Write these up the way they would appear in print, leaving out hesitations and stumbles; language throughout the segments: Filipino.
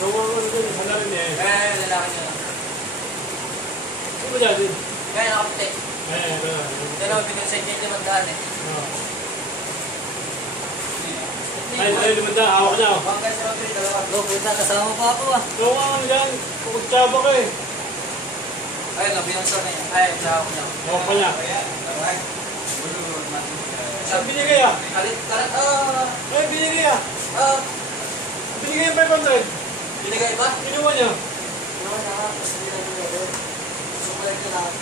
Gawa ko dyan, sa larin eh. Lalaki nyo lang. Ano ba dyan din? Kaya nakaputi. Wala. Dalawa, binusay niya yung 500 eh. Ay, lumanda. Hawak na ako. Bangka sa Rodri, dalawa. Bro, puta, kasama pa ako ah. Gawa ko dyan. Pagkutsaba ka eh. Ayun na, binusay na yan. Ayun, sa ako niya. Hawak pa niya. Saan binigay ah? Karat, Ay, binigay ah. Binigay yung 500. binigay ba? Kinuha niya. Naman na, kasi hindi na binigay. Sukulay ka lahat.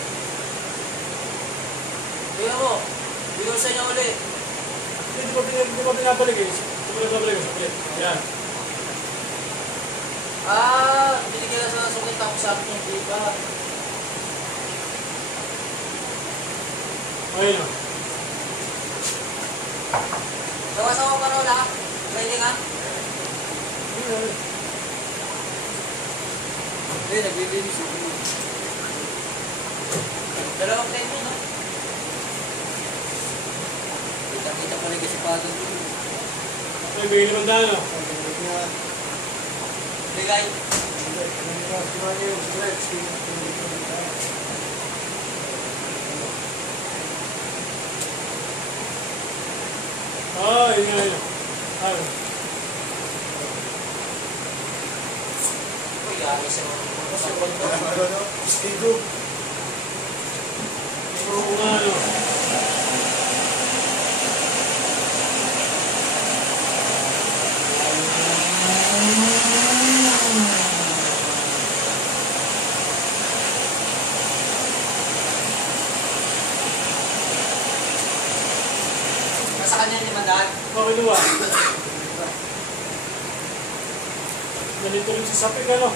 Tingnan mo, binusay niya ulit. Hindi ko pinabalik eh. Sumalag ko sa plate. Yan. Binigay na sa sukulay tapos sabi niya, di ba? Ayun ah. Sama-sama pa raw lahat. Pwede nga? Eh, naglilinis yung ulo. Dalawang time mo, no? Kita-kita pala kasi patong dito. Ay, bigay naman dahil ah. Bigay. Ay, yun. Ay. Uy, yari siya. Stigo. Oo nga, no. Nasa kanya ni Mandan. Bakit ba? Ganito rin si Sapik, ano?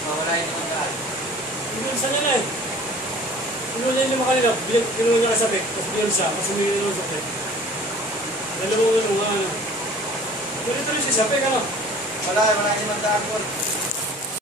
Mawala yun ni Mandan. Pinunsan niya na eh. Pinunsan niya yung kanila. Kinuha niya kay Sapik. Tapos pinunsan. Mas humili na ng Sapik. Dalawang ano nga, ano. Ganito rin si Sapik, ano? Wala ni Mandan.